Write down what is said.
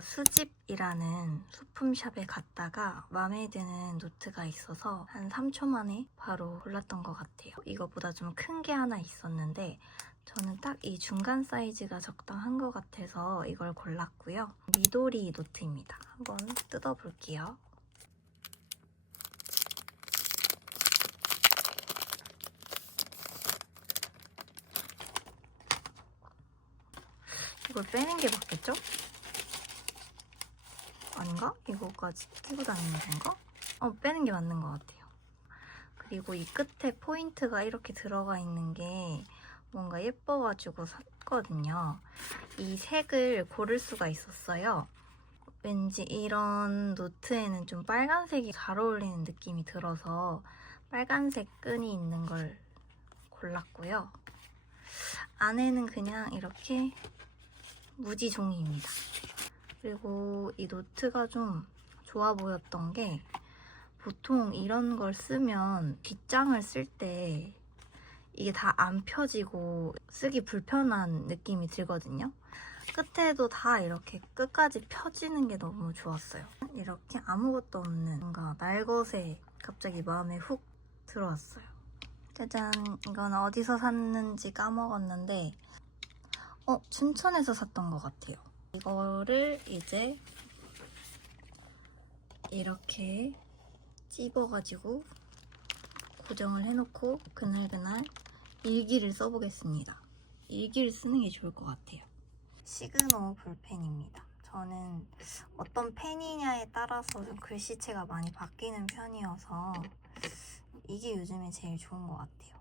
수집이라는 소품샵에 갔다가 마음에 드는 노트가 있어서 한 3초 만에 바로 골랐던 것 같아요. 이거보다 좀 큰 게 하나 있었는데 저는 딱 이 중간 사이즈가 적당한 것 같아서 이걸 골랐고요. 미도리 노트입니다. 한번 뜯어볼게요. 이걸 빼는 게 맞겠죠? 아닌가? 이거까지 끼고 다니는 건가? 어, 빼는 게 맞는 것 같아요. 그리고 이 끝에 포인트가 이렇게 들어가 있는 게 뭔가 예뻐가지고 샀거든요. 이 색을 고를 수가 있었어요. 왠지 이런 노트에는 좀 빨간색이 잘 어울리는 느낌이 들어서 빨간색 끈이 있는 걸 골랐고요. 안에는 그냥 이렇게 무지 종이입니다. 그리고 이 노트가 좀 좋아 보였던 게 보통 이런 걸 쓰면 뒷장을 쓸 때 이게 다 안 펴지고 쓰기 불편한 느낌이 들거든요. 끝에도 다 이렇게 끝까지 펴지는 게 너무 좋았어요. 이렇게 아무것도 없는 뭔가 날것에 갑자기 마음에 훅 들어왔어요. 짜잔, 이건 어디서 샀는지 까먹었는데 어, 춘천에서 샀던 것 같아요. 이거를 이제 이렇게 찝어가지고 고정을 해놓고 그날그날 일기를 써보겠습니다. 일기를 쓰는 게 좋을 것 같아요. 시그노 볼펜입니다. 저는 어떤 펜이냐에 따라서 좀 글씨체가 많이 바뀌는 편이어서 이게 요즘에 제일 좋은 것 같아요.